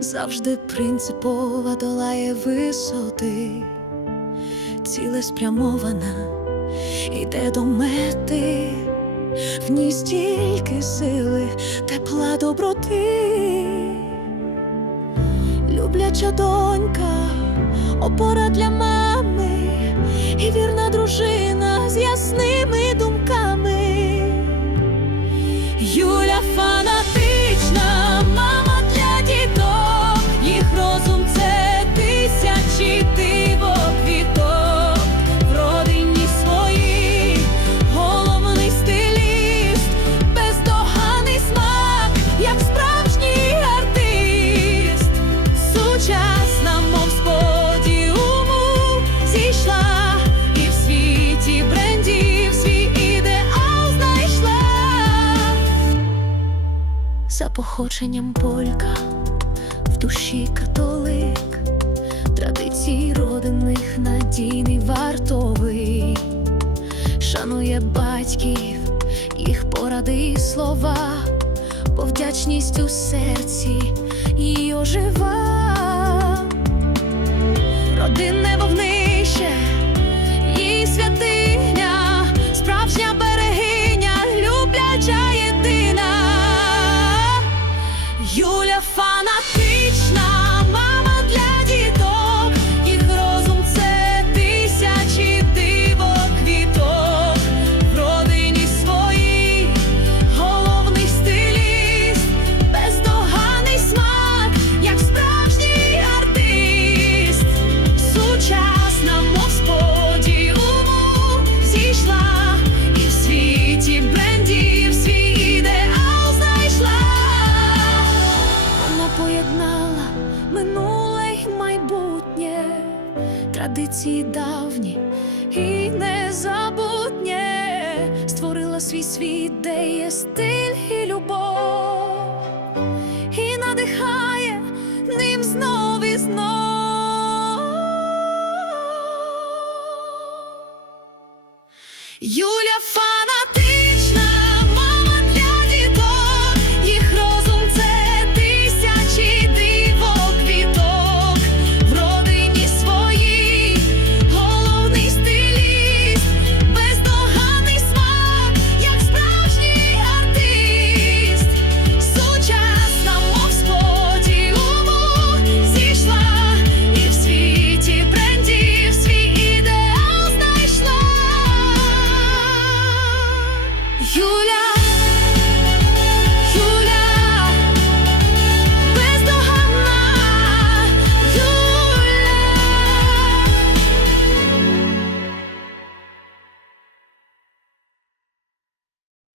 завжди принципова долає висоти, цілеспрямована, йде до мети, в ній стільки сили, тепла доброти, любляча донька, опора для мами. І вірна дружина з ясними за походженням полька, в душі католик, традицій родинних надійний вартовий, шанує батьків, їх поради і слова, бо вдячність у серці її ожива, поєднала минуле й майбутнє, традиції давні і незабутнє, створила свій світ, де є стиль і любов, і надихає ним знов і знов. Юля Фа